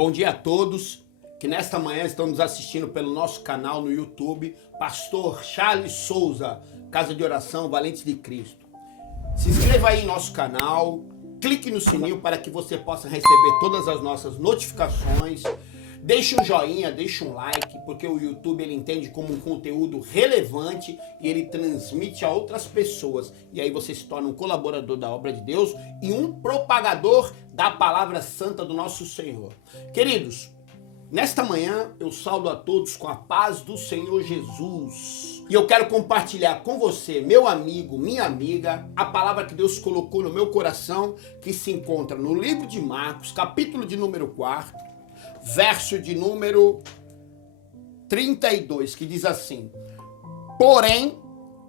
Bom dia a todos que nesta manhã estão nos assistindo pelo nosso canal no YouTube, Pastor Charles Souza, Casa de Oração Valentes de Cristo. Se inscreva aí em nosso canal, clique no sininho para que você possa receber todas as nossas notificações. Deixe um joinha, deixe um like, porque o YouTube ele entende como um conteúdo relevante e ele transmite a outras pessoas. E aí você se torna um colaborador da obra de Deus e um propagador da palavra santa do nosso Senhor. Queridos, nesta manhã eu saúdo a todos com a paz do Senhor Jesus. E eu quero compartilhar com você, meu amigo, minha amiga, a palavra que Deus colocou no meu coração, que se encontra no livro de Marcos, capítulo de número 4, verso de número 32, que diz assim: porém,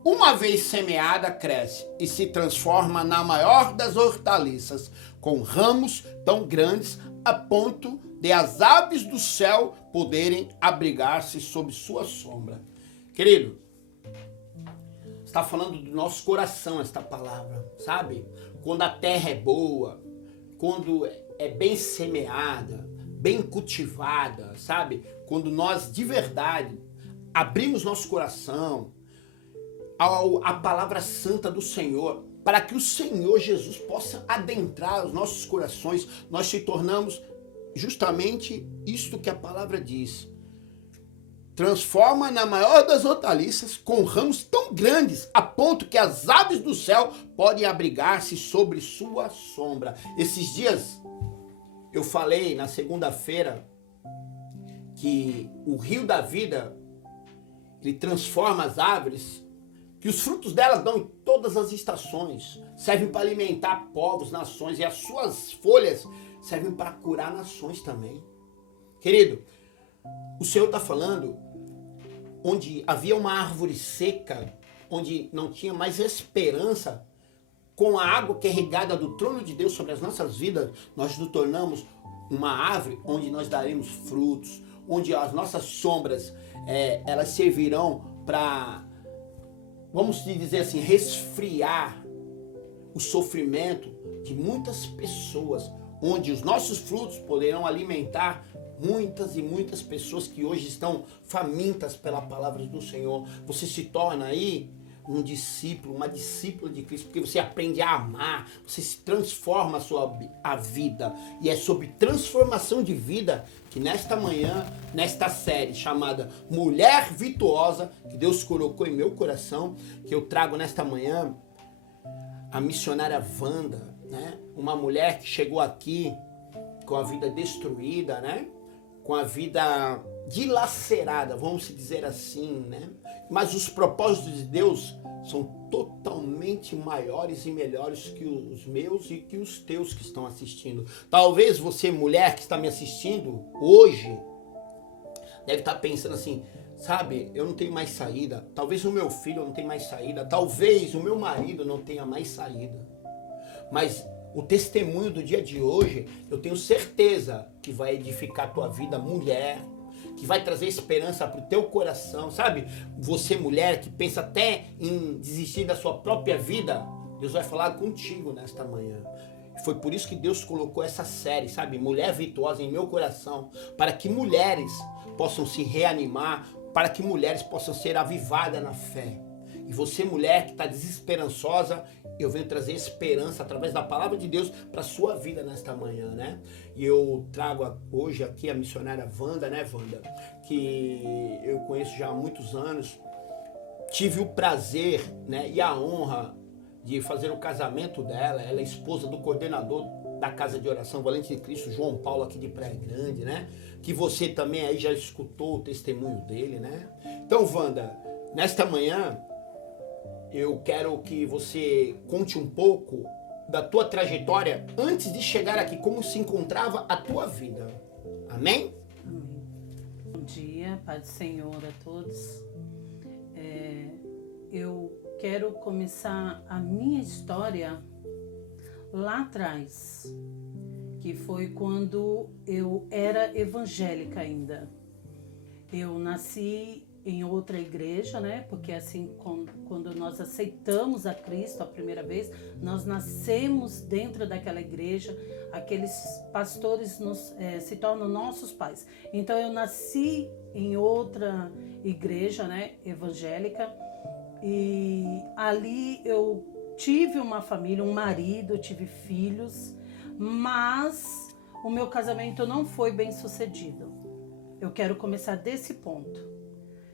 uma vez semeada, cresce e se transforma na maior das hortaliças, com ramos tão grandes a ponto de as aves do céu poderem abrigar-se sob sua sombra. Querido, está falando do nosso coração esta palavra, sabe? Quando a terra é boa, quando é bem semeada, bem cultivada, sabe? Quando nós de verdade abrimos nosso coração à palavra santa do Senhor, para que o Senhor Jesus possa adentrar os nossos corações, nós se tornamos justamente isto que a palavra diz. Transforma na maior das hortaliças, com ramos tão grandes, a ponto que as aves do céu podem abrigar-se sobre sua sombra. Esses dias eu falei na segunda-feira que o rio da vida, ele transforma as árvores, que os frutos delas dão em todas as estações, servem para alimentar povos, nações, e as suas folhas servem para curar nações também. Querido, o Senhor está falando onde havia uma árvore seca, onde não tinha mais esperança, com a água que é regada do trono de Deus sobre as nossas vidas, nós nos tornamos uma árvore onde nós daremos frutos, onde as nossas sombras, elas servirão para, vamos dizer assim, resfriar o sofrimento de muitas pessoas, onde os nossos frutos poderão alimentar muitas e muitas pessoas que hoje estão famintas pela palavra do Senhor. Você se torna aí um discípulo, uma discípula de Cristo, porque você aprende a amar, você se transforma a vida. E é sobre transformação de vida que nesta manhã, nesta série chamada Mulher Virtuosa, que Deus colocou em meu coração, que eu trago nesta manhã a missionária Wanda, né? Uma mulher que chegou aqui com a vida destruída, né? Com a vida dilacerada, vamos dizer assim, né? Mas os propósitos de Deus são totalmente maiores e melhores que os meus e que os teus que estão assistindo. Talvez você, mulher que está me assistindo hoje, deve estar pensando assim, sabe, eu não tenho mais saída. Talvez o meu filho não tenha mais saída. Talvez o meu marido não tenha mais saída. Mas o testemunho do dia de hoje, eu tenho certeza que vai edificar a tua vida, mulher, que vai trazer esperança para o teu coração, sabe? Você, mulher, que pensa até em desistir da sua própria vida, Deus vai falar contigo nesta manhã. Foi por isso que Deus colocou essa série, sabe? Mulher Virtuosa em meu coração, para que mulheres possam se reanimar, para que mulheres possam ser avivadas na fé. E você, mulher que está desesperançosa, eu venho trazer esperança através da palavra de Deus para a sua vida nesta manhã, né? E eu trago hoje aqui a missionária Wanda, né, Wanda? Que eu conheço já há muitos anos. Tive o prazer, né, e a honra de fazer o casamento dela. Ela é esposa do coordenador da Casa de Oração Valente de Cristo, João Paulo, aqui de Praia Grande, né? Que você também aí já escutou o testemunho dele, né? Então, Wanda, nesta manhã eu quero que você conte um pouco da tua trajetória antes de chegar aqui, como se encontrava a tua vida. Amém? Amém. Bom dia, paz do Senhor a todos. Eu quero começar a minha história lá atrás, que foi quando eu era evangélica ainda. Eu nasci em outra igreja, né? Porque assim, quando nós aceitamos a Cristo a primeira vez, nós nascemos dentro daquela igreja. aqueles pastores se tornam nossos pais. Então eu nasci em outra igreja, né, evangélica, e ali eu tive uma família, um marido, tive filhos, mas o meu casamento não foi bem sucedido. Eu quero começar desse ponto,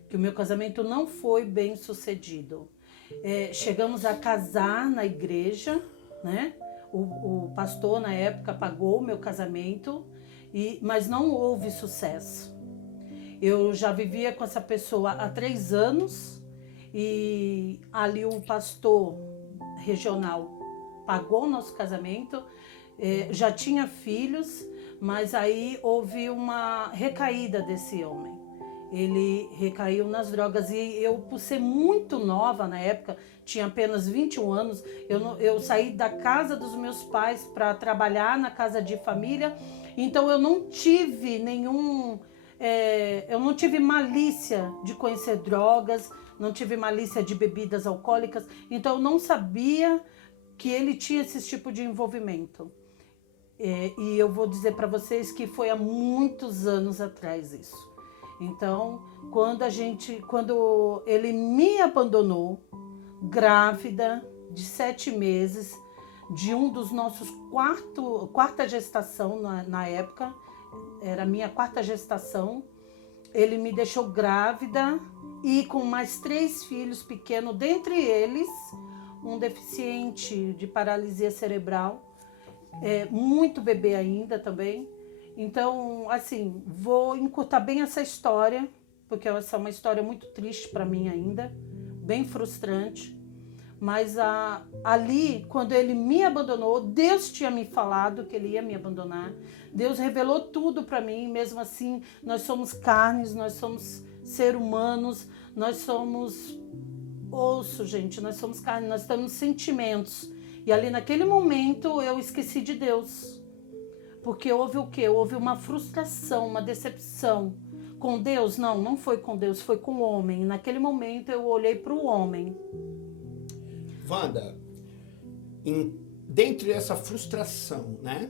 que o meu casamento não foi bem sucedido. Chegamos a casar na igreja, né? O pastor na época pagou o meu casamento, mas não houve sucesso. Eu já vivia com essa pessoa há 3 anos e ali o pastor regional pagou o nosso casamento, já tinha filhos, mas aí houve uma recaída desse homem. Ele recaiu nas drogas e eu, por ser muito nova na época, tinha apenas 21 anos, eu saí da casa dos meus pais para trabalhar na casa de família, então eu não tive eu não tive malícia de conhecer drogas, não tive malícia de bebidas alcoólicas, então eu não sabia que ele tinha esse tipo de envolvimento. E eu vou dizer para vocês que foi há muitos anos atrás isso. Então, quando ele me abandonou, grávida de 7 meses, de um dos nossos quarta gestação na época, era a minha 4ª gestação, ele me deixou grávida e com mais 3 filhos pequenos, dentre eles um deficiente de paralisia cerebral, muito bebê ainda também. Então, assim, vou encurtar bem essa história, porque essa é uma história muito triste para mim ainda, bem frustrante. Mas ali, quando ele me abandonou, Deus tinha me falado que ele ia me abandonar. Deus revelou tudo para mim, mesmo assim, nós somos carnes, nós somos seres humanos, nós somos osso, gente, nós somos carne, nós temos sentimentos. E ali naquele momento eu esqueci de Deus. Porque houve o quê? Houve uma frustração, uma decepção. Com Deus? Não foi com Deus, foi com o homem. Naquele momento eu olhei para o homem. Wanda, dentro dessa frustração, né?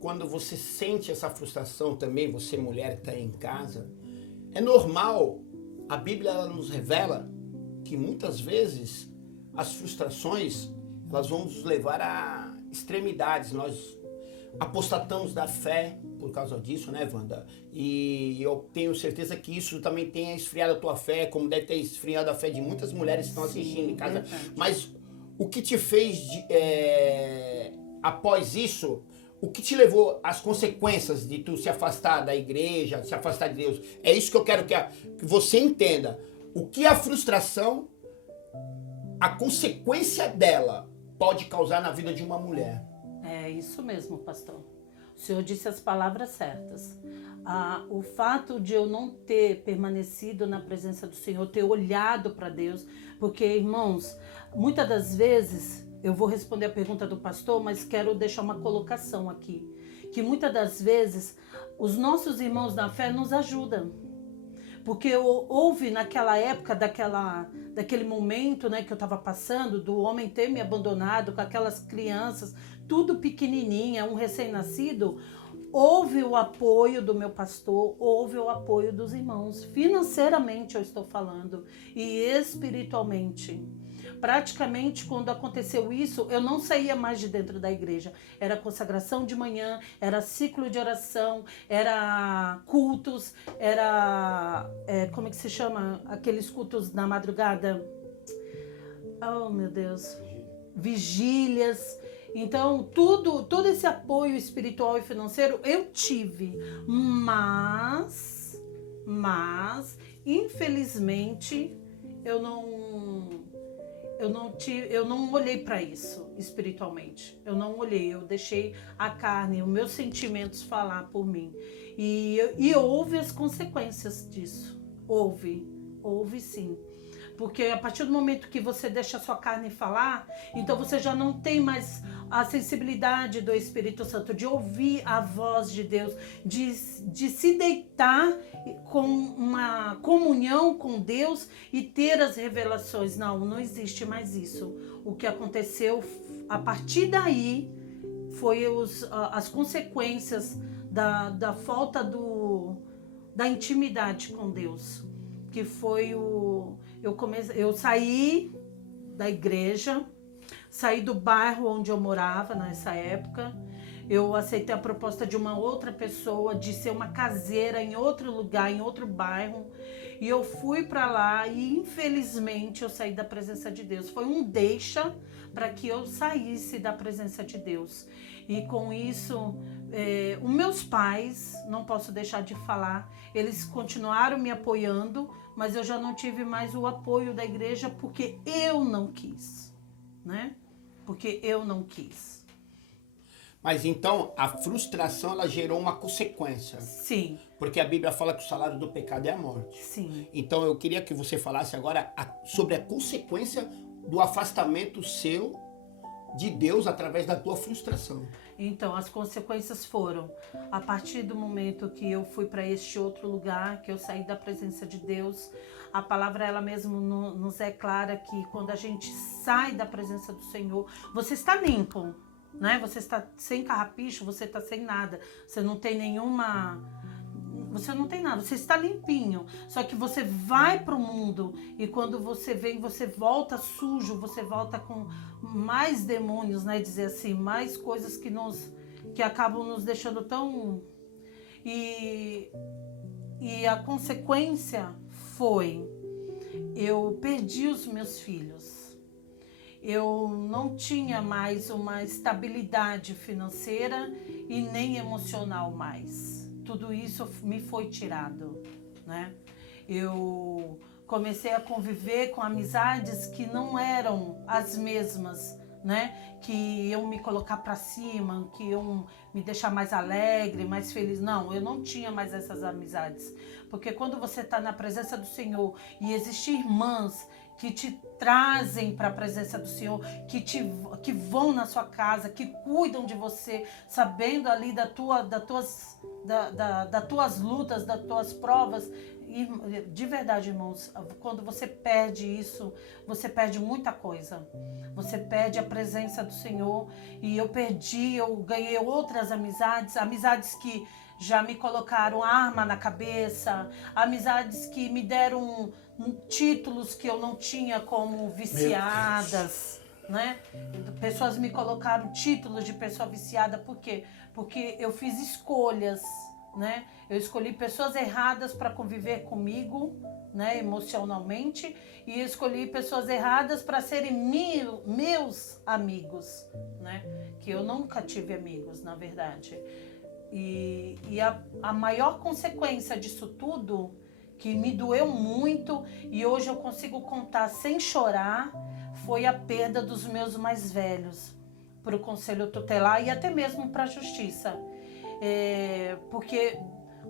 Quando você sente essa frustração também, você mulher que está em casa, é normal, a Bíblia ela nos revela que muitas vezes as frustrações elas vão nos levar a extremidades. Nós apostatamos da fé por causa disso, né, Wanda? E eu tenho certeza que isso também tenha esfriado a tua fé, como deve ter esfriado a fé de muitas mulheres que estão assistindo em casa. Mas o que te fez, após isso, o que te levou às consequências de tu se afastar da igreja, se afastar de Deus? É isso que eu quero que você entenda. O que a frustração, a consequência dela pode causar na vida de uma mulher. É isso mesmo, pastor. O senhor disse as palavras certas. O fato de eu não ter permanecido na presença do Senhor, ter olhado para Deus, porque, irmãos, muitas das vezes, eu vou responder a pergunta do pastor, mas quero deixar uma colocação aqui, que muitas das vezes os nossos irmãos na fé nos ajudam. Porque houve naquela época, daquele momento, né, que eu estava passando, do homem ter me abandonado com aquelas crianças, tudo pequenininha, um recém-nascido, houve o apoio do meu pastor, houve o apoio dos irmãos. Financeiramente eu estou falando, e espiritualmente. Praticamente, quando aconteceu isso, eu não saía mais de dentro da igreja. Era consagração de manhã, era ciclo de oração, era cultos, era... como é que se chama? Aqueles cultos na madrugada. Oh, meu Deus. Vigílias. Então, todo esse apoio espiritual e financeiro eu tive. Mas infelizmente, eu não olhei para isso espiritualmente. Eu não olhei, eu deixei a carne, os meus sentimentos falar por mim. E houve as consequências disso. Houve sim. Porque a partir do momento que você deixa a sua carne falar, então você já não tem mais a sensibilidade do Espírito Santo, de ouvir a voz de Deus, de se deitar com uma comunhão com Deus e ter as revelações. Não existe mais isso. O que aconteceu a partir daí foi as consequências da falta da intimidade com Deus, que foi eu saí da igreja, saí do bairro onde eu morava nessa época. Eu aceitei a proposta de uma outra pessoa de ser uma caseira em outro lugar, em outro bairro. E eu fui para lá e infelizmente eu saí da presença de Deus. Foi um deixa para que eu saísse da presença de Deus. E com isso, os meus pais, não posso deixar de falar, eles continuaram me apoiando, mas eu já não tive mais o apoio da igreja porque eu não quis, né? Porque eu não quis. Mas então a frustração ela gerou uma consequência. Sim. Porque a Bíblia fala que o salário do pecado é a morte. Sim. Então eu queria que você falasse agora sobre a consequência do afastamento seu de Deus através da tua frustração. Então, as consequências foram, a partir do momento que eu fui para este outro lugar, que eu saí da presença de Deus, a palavra ela mesmo nos é clara que quando a gente sai da presença do Senhor, você está limpo, né? Você está sem carrapicho, você está sem nada, você não tem nada, você está limpinho, só que você vai para o mundo e quando você vem, você volta sujo, você volta com mais demônios, né, dizer assim, mais coisas que acabam nos deixando tão... E a consequência foi, eu perdi os meus filhos, eu não tinha mais uma estabilidade financeira e nem emocional mais. Tudo isso me foi tirado, né? Eu comecei a conviver com amizades que não eram as mesmas, né? Que iam me colocar para cima, que iam me deixar mais alegre, mais feliz. Não, eu não tinha mais essas amizades. Porque quando você está na presença do Senhor e existem irmãs que te trazem para a presença do Senhor, que vão na sua casa, que cuidam de você, sabendo ali das tuas lutas, das tuas provas. E, de verdade, irmãos, quando você perde isso, você perde muita coisa. Você perde a presença do Senhor. E eu ganhei outras amizades que já me colocaram arma na cabeça, amizades que me deram títulos que eu não tinha como viciadas, né? Pessoas me colocaram títulos de pessoa viciada, por quê? Porque eu fiz escolhas, né? Eu escolhi pessoas erradas para conviver comigo, né, emocionalmente, e eu escolhi pessoas erradas para serem meus amigos, né? Que eu nunca tive amigos, na verdade. E a maior consequência disso tudo, que me doeu muito e hoje eu consigo contar sem chorar, foi a perda dos meus mais velhos para o conselho tutelar e até mesmo para a justiça. Porque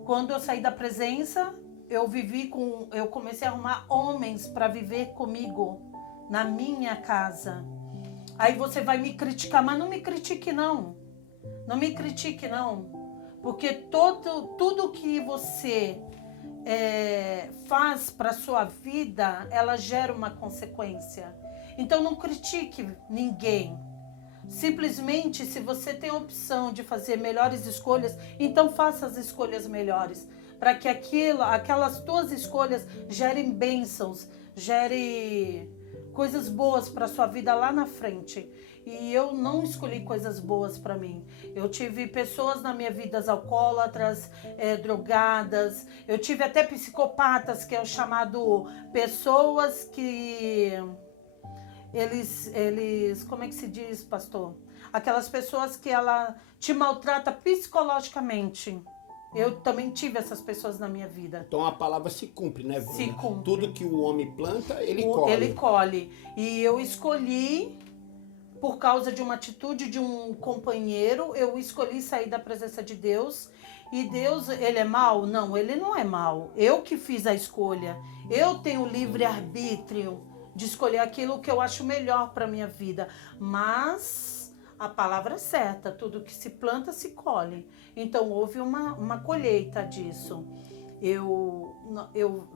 quando eu saí da presença, eu comecei a arrumar homens para viver comigo na minha casa. Aí você vai me criticar, mas não me critique não. Não me critique não. Porque tudo que você faz para sua vida, ela gera uma consequência. Então não critique ninguém. Simplesmente, se você tem a opção de fazer melhores escolhas, então faça as escolhas melhores. Para que aquelas tuas escolhas gerem bênçãos, gerem coisas boas para sua vida lá na frente. E eu não escolhi coisas boas para mim. Eu tive pessoas na minha vida alcoólatras, drogadas. Eu tive até psicopatas, que é o chamado pessoas que... Eles, como é que se diz, pastor? Aquelas pessoas que ela te maltrata psicologicamente. Eu também tive essas pessoas na minha vida. Então a palavra se cumpre, né, Bruna? Se cumpre. Tudo que o homem planta, ele colhe. Ele colhe. E eu escolhi, por causa de uma atitude de um companheiro, eu escolhi sair da presença de Deus. E Deus, ele é mau? Não, ele não é mau. Eu que fiz a escolha. Eu tenho livre-arbítrio de escolher aquilo que eu acho melhor para minha vida. Mas a palavra é certa, tudo que se planta se colhe. Então houve uma colheita disso. Eu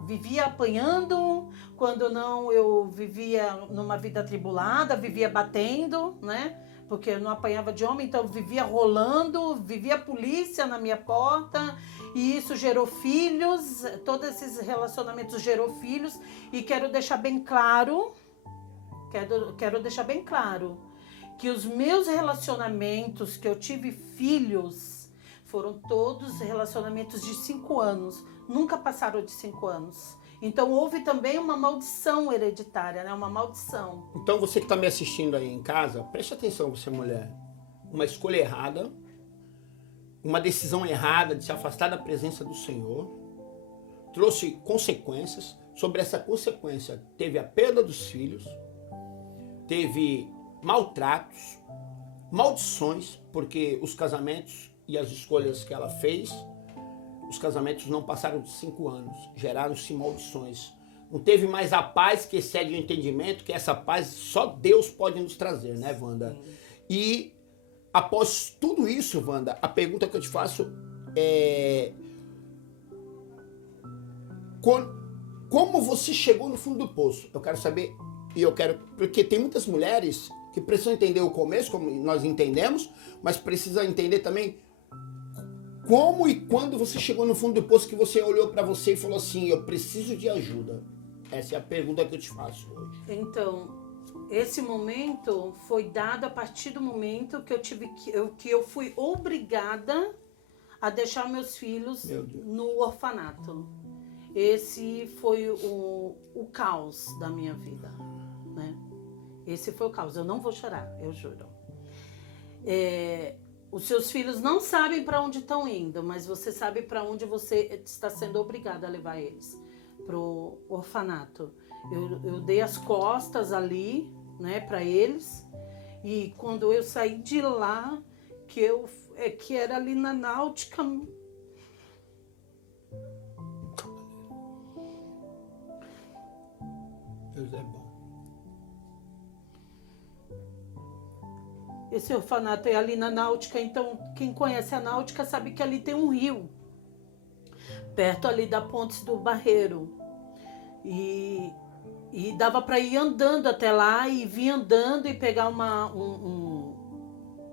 vivia apanhando, quando não eu vivia numa vida atribulada, vivia batendo, né? Porque eu não apanhava de homem, então eu vivia rolando, vivia polícia na minha porta, e isso gerou filhos, todos esses relacionamentos gerou filhos, e quero deixar bem claro que os meus relacionamentos, que eu tive filhos, foram todos relacionamentos de 5 anos, nunca passaram de 5 anos. Então houve também uma maldição hereditária, né? Uma maldição. Então você que está me assistindo aí em casa, preste atenção, você mulher. Uma escolha errada, uma decisão errada de se afastar da presença do Senhor, trouxe consequências. Sobre essa consequência, teve a perda dos filhos, teve maltratos, maldições, porque os casamentos e as escolhas que ela fez, os casamentos não passaram de 5 anos, geraram-se maldições. Não teve mais a paz que excede o entendimento, que essa paz só Deus pode nos trazer, né, Wanda? E após tudo isso, Wanda, a pergunta que eu te faço é: como você chegou no fundo do poço? Eu quero saber, porque tem muitas mulheres que precisam entender o começo, como nós entendemos, mas precisam entender também como e quando você chegou no fundo do poço, que você olhou para você e falou assim: eu preciso de ajuda. Essa é a pergunta que eu te faço hoje. Então, esse momento foi dado a partir do momento que eu fui obrigada a deixar meus filhos no orfanato. Esse foi o caos da minha vida, né? Esse foi o caos. Eu não vou chorar, eu juro. Os seus filhos não sabem para onde estão indo, mas você sabe para onde você está sendo obrigada a levar eles, pro orfanato. Eu dei as costas ali, né, para eles, e quando eu saí de lá, que era ali na Náutica. Deus é bom. Esse orfanato é ali na Náutica, então quem conhece a Náutica sabe que ali tem um rio, perto ali da Pontes do Barreiro. E dava para ir andando até lá e vir andando e pegar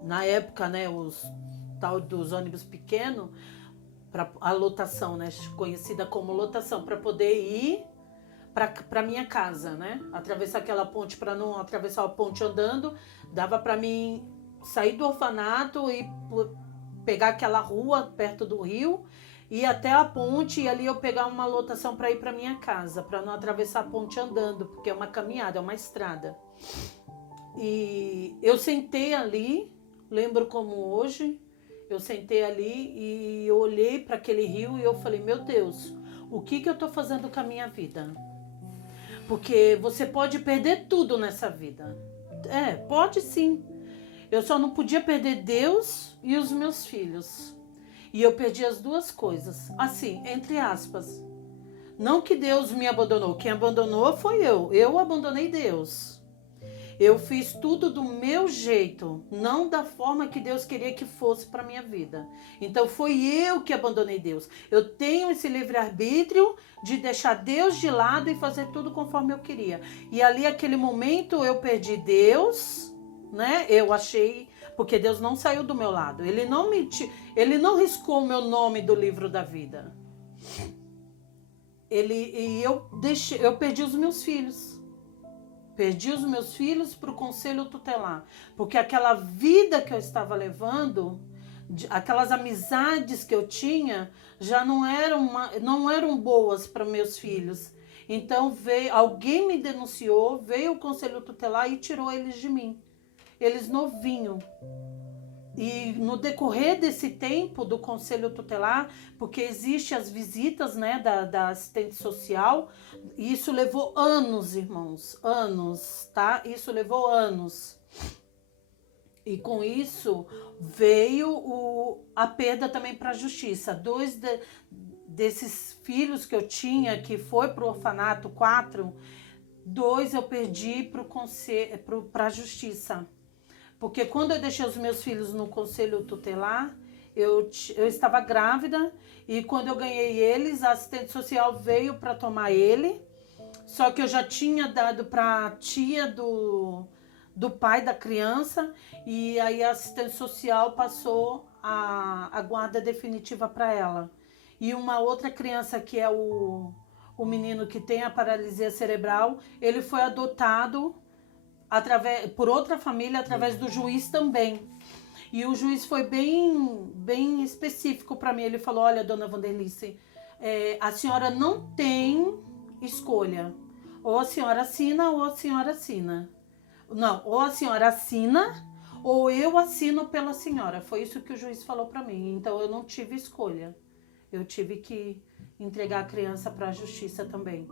na época, né, os tal dos ônibus pequenos, para a lotação, né, conhecida como lotação, para poder ir para minha casa, né? Atravessar aquela ponte, para não atravessar a ponte andando, dava para mim sair do orfanato e pegar aquela rua perto do rio, ir até a ponte e ali eu pegar uma lotação para ir para minha casa, para não atravessar a ponte andando, porque é uma caminhada, é uma estrada. E eu sentei ali, lembro como hoje, eu sentei ali e eu olhei para aquele rio e eu falei: meu Deus, o que eu estou fazendo com a minha vida? Porque você pode perder tudo nessa vida. Pode sim. Eu só não podia perder Deus e os meus filhos. E eu perdi as duas coisas. Assim, entre aspas. Não que Deus me abandonou. Quem abandonou foi eu. Eu abandonei Deus. Eu fiz tudo do meu jeito, não da forma que Deus queria que fosse para minha vida. Então foi eu que abandonei Deus. Eu tenho esse livre-arbítrio de deixar Deus de lado e fazer tudo conforme eu queria. E ali, aquele momento, eu perdi Deus, né? Eu achei, porque Deus não saiu do meu lado. Ele não riscou o meu nome do livro da vida. Eu perdi os meus filhos. Perdi os meus filhos para o conselho tutelar, porque aquela vida que eu estava levando, aquelas amizades que eu tinha, já não eram boas para meus filhos. Então alguém me denunciou, veio o conselho tutelar e tirou eles de mim. Eles novinhos. E no decorrer desse tempo do conselho tutelar, porque existe as visitas, né, da assistente social, e isso levou anos, irmãos, anos, tá? Isso levou anos. E com isso veio a perda também para a justiça. 2 desses filhos que eu tinha, que foi para o orfanato, 4, 2 eu perdi para a justiça. Porque quando eu deixei os meus filhos no conselho tutelar, eu estava grávida e quando eu ganhei eles, a assistente social veio para tomar ele. Só que eu já tinha dado para a tia do pai da criança e aí a assistente social passou a guarda definitiva para ela. E uma outra criança que é o menino que tem a paralisia cerebral, ele foi adotado por outra família através do juiz também. E o juiz foi bem específico para mim. Ele falou, olha, dona Vanderlice, a senhora não tem escolha. Ou a senhora assina ou a senhora assina. Não, ou a senhora assina ou eu assino pela senhora. Foi isso que o juiz falou para mim. Então eu não tive escolha. Eu tive que entregar a criança para a justiça também.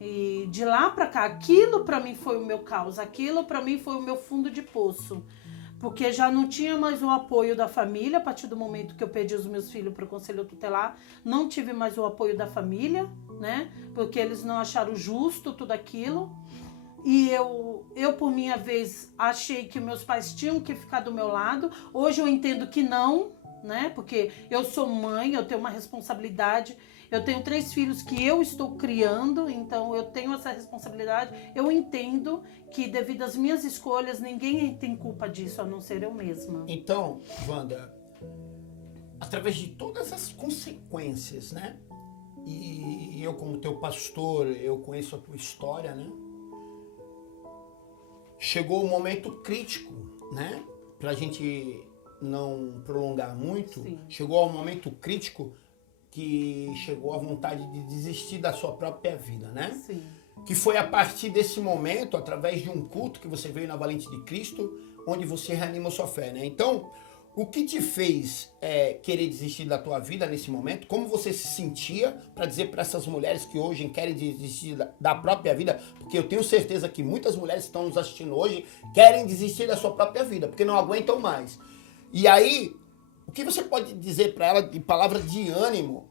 E de lá para cá, aquilo para mim foi o meu caos. Aquilo para mim foi o meu fundo de poço. Porque já não tinha mais o apoio da família, a partir do momento que eu perdi os meus filhos para o conselho tutelar, não tive mais o apoio da família, né? Porque eles não acharam justo tudo aquilo. E eu por minha vez, achei que meus pais tinham que ficar do meu lado. Hoje eu entendo que não, né? Porque eu sou mãe, eu tenho uma responsabilidade. Eu tenho 3 filhos que eu estou criando, então eu tenho essa responsabilidade. Eu entendo que devido às minhas escolhas, ninguém tem culpa disso, a não ser eu mesma. Então, Wanda, através de todas as consequências, né? E eu como teu pastor, eu conheço a tua história, né? Chegou o momento crítico, né? Pra gente não prolongar muito, Sim. Chegou ao momento crítico que chegou a vontade de desistir da sua própria vida, né? Sim. Que foi a partir desse momento, através de um culto que você veio na Valente de Cristo, onde você reanima a sua fé, né? Então, o que te fez querer desistir da tua vida nesse momento? Como você se sentia para dizer para essas mulheres que hoje querem desistir da própria vida? Porque eu tenho certeza que muitas mulheres que estão nos assistindo hoje querem desistir da sua própria vida, porque não aguentam mais. E aí, o que você pode dizer para ela de palavra de ânimo?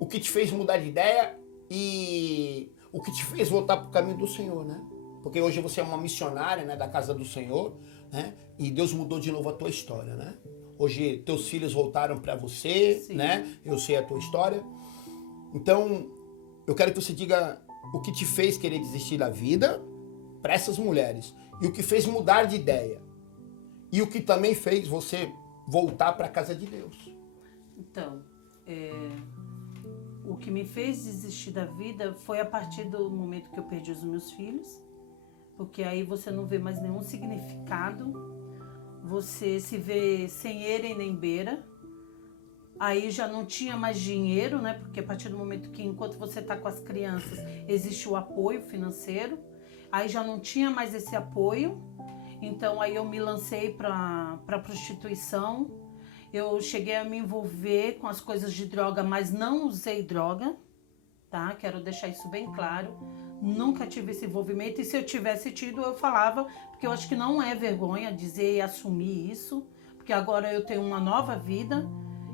O que te fez mudar de ideia e o que te fez voltar para o caminho do Senhor, né? Porque hoje você é uma missionária, né, da casa do Senhor, né? E Deus mudou de novo a tua história, né? Hoje teus filhos voltaram para você, Sim. né? Eu sei a tua história. Então, eu quero que você diga o que te fez querer desistir da vida para essas mulheres e o que fez mudar de ideia e o que também fez você voltar para a casa de Deus. Então, o que me fez desistir da vida foi a partir do momento que eu perdi os meus filhos, porque aí você não vê mais nenhum significado, você se vê sem eira e nem beira, aí já não tinha mais dinheiro, né? Porque a partir do momento que enquanto você está com as crianças existe o apoio financeiro, aí já não tinha mais esse apoio, então aí eu me lancei para prostituição. Eu cheguei a me envolver com as coisas de droga, mas não usei droga, tá? Quero deixar isso bem claro. Nunca tive esse envolvimento e se eu tivesse tido, eu falava, porque eu acho que não é vergonha dizer e assumir isso, porque agora eu tenho uma nova vida,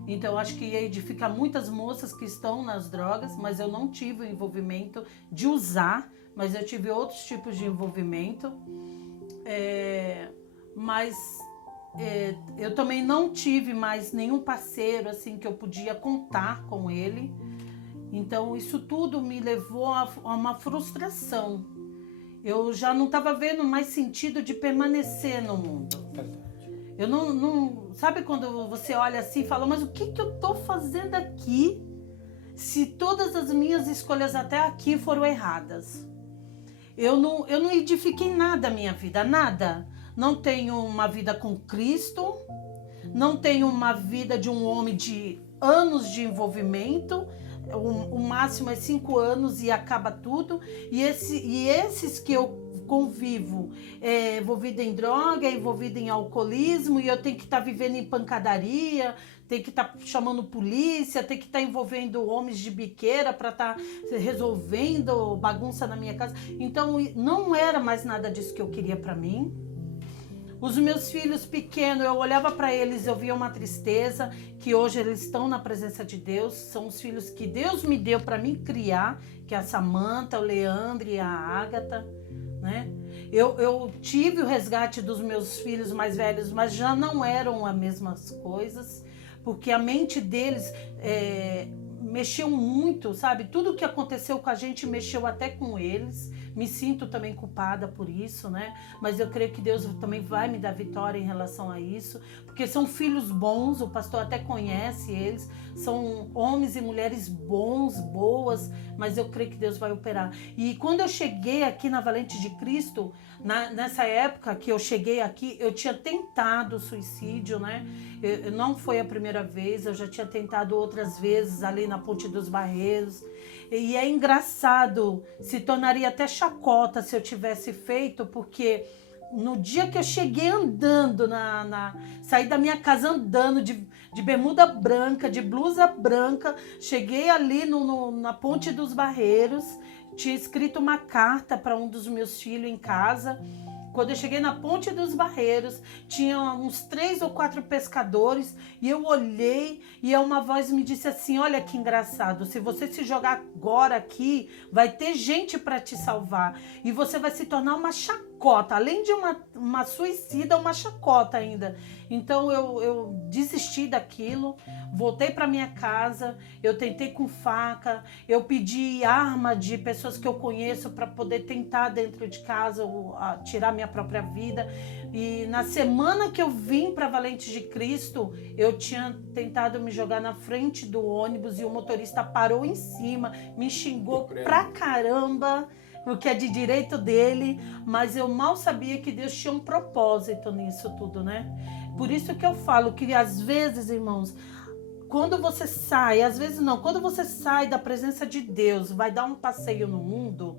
então eu acho que ia edificar muitas moças que estão nas drogas, mas eu não tive o envolvimento de usar, mas eu tive outros tipos de envolvimento. Eu também não tive mais nenhum parceiro assim que eu podia contar com ele. Então isso tudo me levou a uma frustração. Eu já não estava vendo mais sentido de permanecer no mundo. Eu não... Sabe quando você olha assim e fala, mas o que eu estou fazendo aqui se todas as minhas escolhas até aqui foram erradas? Eu não edifiquei nada a minha vida, nada. Não tenho uma vida com Cristo, não tenho uma vida de um homem de anos de envolvimento, o máximo é 5 anos e acaba tudo. E esses que eu convivo, envolvido em droga, envolvido em alcoolismo, e eu tenho que estar vivendo em pancadaria, tem que estar chamando polícia, tem que estar envolvendo homens de biqueira para estar resolvendo bagunça na minha casa. Então não era mais nada disso que eu queria para mim. Os meus filhos pequenos, eu olhava para eles, eu via uma tristeza, que hoje eles estão na presença de Deus, são os filhos que Deus me deu para mim criar, que é a Samanta, o Leandro e a Ágata, né? Eu tive o resgate dos meus filhos mais velhos, mas já não eram as mesmas coisas, porque a mente deles mexeu muito, sabe? Tudo que aconteceu com a gente mexeu até com eles. Me sinto também culpada por isso, né? Mas eu creio que Deus também vai me dar vitória em relação a isso, porque são filhos bons, o pastor até conhece eles, são homens e mulheres bons, boas, mas eu creio que Deus vai operar. E quando eu cheguei aqui na Valente de Cristo, nessa época que eu cheguei aqui, eu tinha tentado suicídio, né? Não foi a primeira vez, eu já tinha tentado outras vezes ali na Ponte dos Barreiros. E é engraçado, se tornaria até chacota se eu tivesse feito, porque no dia que eu cheguei andando, saí da minha casa andando de bermuda branca, de blusa branca, cheguei ali na Ponte dos Barreiros, tinha escrito uma carta para um dos meus filhos em casa. Quando eu cheguei na Ponte dos Barreiros, tinha uns 3 ou 4 pescadores e eu olhei e uma voz me disse assim, olha que engraçado, se você se jogar agora aqui, vai ter gente para te salvar e você vai se tornar uma chacota, além de uma suicida, uma chacota ainda. Então eu desisti daquilo, voltei para minha casa, eu tentei com faca, eu pedi arma de pessoas que eu conheço para poder tentar dentro de casa tirar minha própria vida. E na semana que eu vim para Valente de Cristo, eu tinha tentado me jogar na frente do ônibus e o motorista parou em cima, me xingou pra caramba, o que é de direito dele, mas eu mal sabia que Deus tinha um propósito nisso tudo, né? Por isso que eu falo que às vezes, irmãos, quando você sai, às vezes não, quando você sai da presença de Deus, vai dar um passeio no mundo,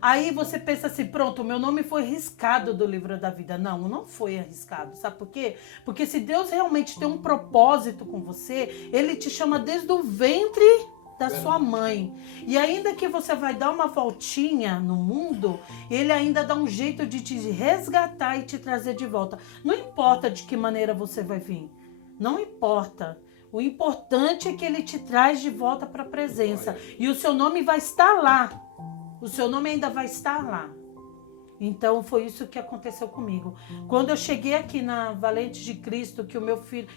aí você pensa assim, pronto, meu nome foi riscado do livro da vida. Não, não foi arriscado, sabe por quê? Porque se Deus realmente tem um propósito com você, Ele te chama desde o ventre da sua mãe. E ainda que você vai dar uma voltinha no mundo, Ele ainda dá um jeito de te resgatar e te trazer de volta. Não importa de que maneira você vai vir, não importa. O importante é que Ele te traz de volta para a presença. E o seu nome vai estar lá. O seu nome ainda vai estar lá. Então foi isso que aconteceu comigo. Quando eu cheguei aqui na Valente de Cristo, que o meu filho,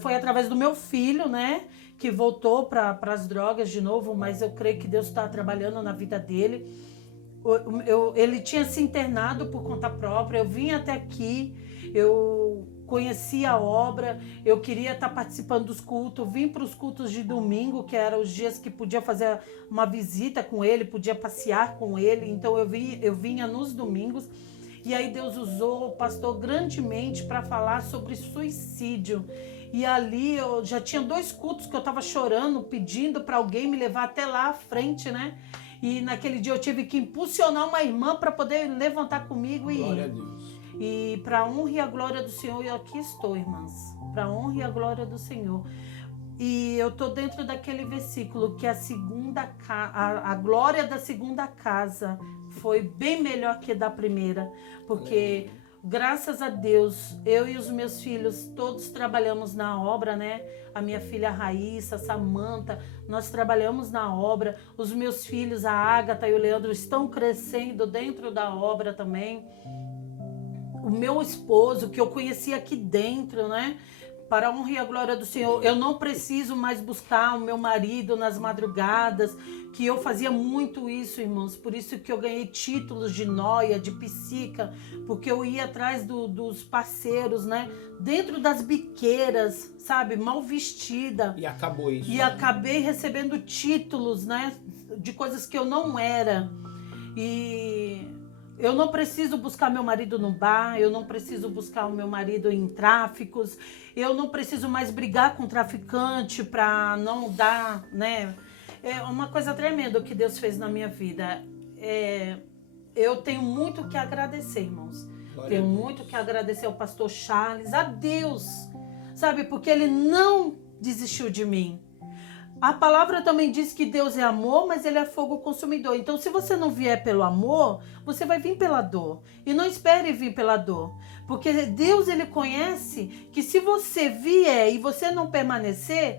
foi através do meu filho, né, que voltou para as drogas de novo, mas eu creio que Deus está trabalhando na vida dele. Ele tinha se internado por conta própria, eu vim até aqui, eu conheci a obra, eu queria estar participando dos cultos, vim para os cultos de domingo, que eram os dias que podia fazer uma visita com ele, podia passear com ele, então eu vinha nos domingos, e aí Deus usou o pastor grandemente para falar sobre suicídio. E ali eu já tinha 2 cultos que eu estava chorando, pedindo para alguém me levar até lá à frente, né? E naquele dia eu tive que impulsionar uma irmã para poder levantar comigo e Glória a Deus. E para a honra e a glória do Senhor, eu aqui estou, irmãs. Para a honra e a glória do Senhor. E eu estou dentro daquele versículo que a glória da segunda casa foi bem melhor que da primeira. Porque, graças a Deus, eu e os meus filhos, todos trabalhamos na obra, né? A minha filha Raíssa, Samanta, nós trabalhamos na obra. Os meus filhos, a Ágata e o Leandro, estão crescendo dentro da obra também. O meu esposo, que eu conheci aqui dentro, né? Para a honra e a glória do Senhor, eu não preciso mais buscar o meu marido nas madrugadas, que eu fazia muito isso, irmãos. Por isso que eu ganhei títulos de nóia, de psica, porque eu ia atrás dos parceiros, né? Dentro das biqueiras, sabe? Mal vestida. E acabou isso. E acabei recebendo títulos, né? De coisas que eu não era. E eu não preciso buscar meu marido no bar, eu não preciso buscar o meu marido em tráficos, eu não preciso mais brigar com traficante para não dar, né? É uma coisa tremenda o que Deus fez na minha vida. Eu tenho muito que agradecer, irmãos. Tenho muito que agradecer ao pastor Charles, a Deus, sabe? Porque ele não desistiu de mim. A palavra também diz que Deus é amor, mas Ele é fogo consumidor. Então, se você não vier pelo amor, você vai vir pela dor. E não espere vir pela dor. Porque Deus, Ele conhece que se você vier e você não permanecer,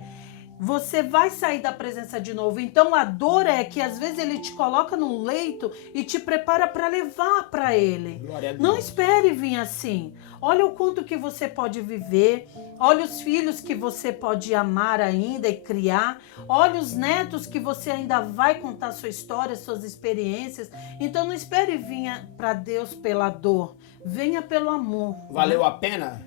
você vai sair da presença de novo. Então a dor é que às vezes ele te coloca num leito e te prepara para levar para ele. Glória a Deus. Não espere vir assim. Olha o quanto que você pode viver. Olha os filhos que você pode amar ainda e criar. Olha os netos que você ainda vai contar sua história, suas experiências. Então não espere vir para Deus pela dor. Venha pelo amor. Valeu a pena?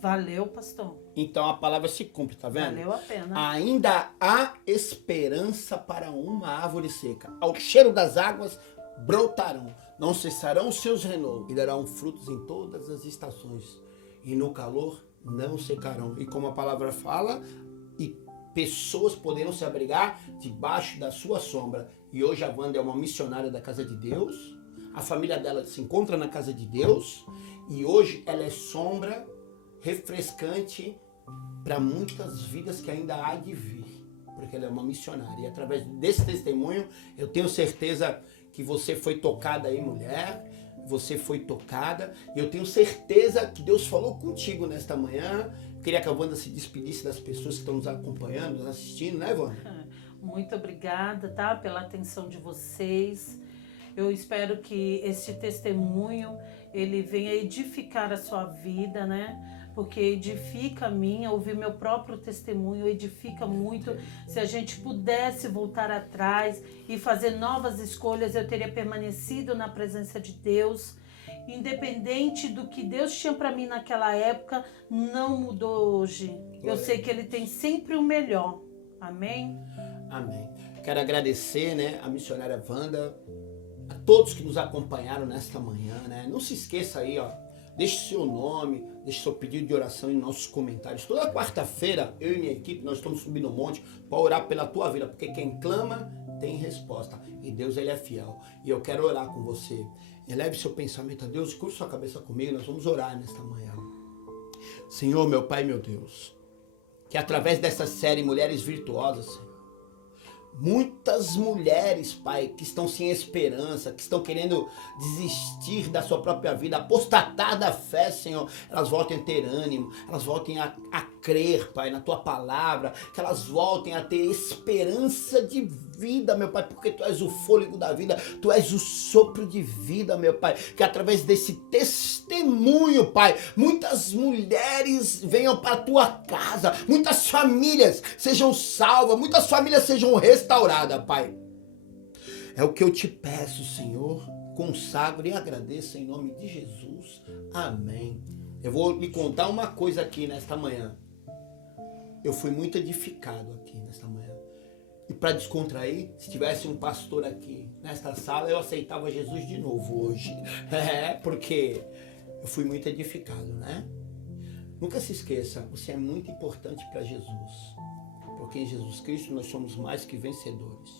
Valeu, pastor. Então a palavra se cumpre, tá vendo? Valeu a pena. Ainda há esperança para uma árvore seca. Ao cheiro das águas brotarão, não cessarão os seus renovos e darão frutos em todas as estações. E no calor não secarão. E como a palavra fala, e pessoas poderão se abrigar debaixo da sua sombra. E hoje a Wanda é uma missionária da casa de Deus. A família dela se encontra na casa de Deus. E hoje ela é sombra refrescante para muitas vidas que ainda há de vir, porque ela é uma missionária. E através desse testemunho, eu tenho certeza que você foi tocada aí, mulher, você foi tocada, e eu tenho certeza que Deus falou contigo nesta manhã. Eu queria que a Wanda se despedisse das pessoas que estão nos acompanhando, nos assistindo, né, Wanda? Muito obrigada, tá, pela atenção de vocês. Eu espero que este testemunho, ele venha edificar a sua vida, né? Porque edifica a minha, ouvir meu próprio testemunho, edifica muito. Se a gente pudesse voltar atrás e fazer novas escolhas, eu teria permanecido na presença de Deus. Independente do que Deus tinha para mim naquela época, não mudou hoje. Eu sei que Ele tem sempre o melhor. Amém? Amém. Quero agradecer, né, a missionária Wanda, a todos que nos acompanharam nesta manhã, né? Não se esqueça aí, ó. Deixe seu nome, deixe seu pedido de oração em nossos comentários. Toda quarta-feira, eu e minha equipe, nós estamos subindo o monte para orar pela tua vida, porque quem clama tem resposta. E Deus, Ele é fiel. E eu quero orar com você. Eleve seu pensamento a Deus, curva sua cabeça comigo, nós vamos orar nesta manhã. Senhor, meu Pai, meu Deus, que através dessa série Mulheres Virtuosas, Senhor, muitas mulheres, Pai, que estão sem esperança, que estão querendo desistir da sua própria vida, apostatar da fé, Senhor, elas voltem a ter ânimo, elas voltem a crer, Pai, na Tua palavra, que elas voltem a ter esperança de vida, meu Pai, porque Tu és o fôlego da vida, Tu és o sopro de vida, meu Pai, que através desse testemunho, Pai, muitas mulheres venham para a Tua casa, muitas famílias sejam salvas, muitas famílias sejam restauradas, Pai. É o que eu te peço, Senhor, consagro e agradeço em nome de Jesus. Amém. Eu vou lhe contar uma coisa aqui nesta manhã. Eu fui muito edificado aqui nesta manhã. E para descontrair, se tivesse um pastor aqui nesta sala, eu aceitava Jesus de novo hoje. Porque eu fui muito edificado, né? Nunca se esqueça, você é muito importante para Jesus. Porque em Jesus Cristo nós somos mais que vencedores.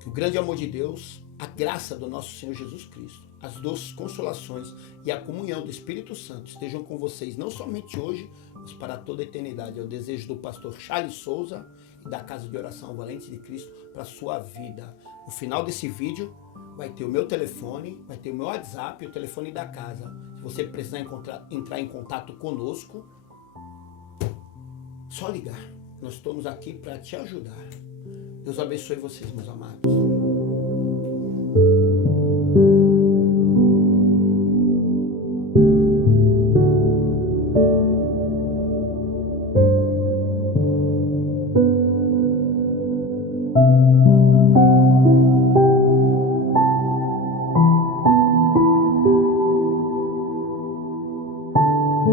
Que o grande amor de Deus, a graça do nosso Senhor Jesus Cristo, as doces consolações e a comunhão do Espírito Santo estejam com vocês, não somente hoje, mas para toda a eternidade. É o desejo do pastor Charles Souza e da Casa de Oração Valente de Cristo para a sua vida. No final desse vídeo vai ter o meu telefone, vai ter o meu WhatsApp e o telefone da casa. Se você precisar entrar em contato conosco, só ligar. Nós estamos aqui para te ajudar. Deus abençoe vocês, meus amados.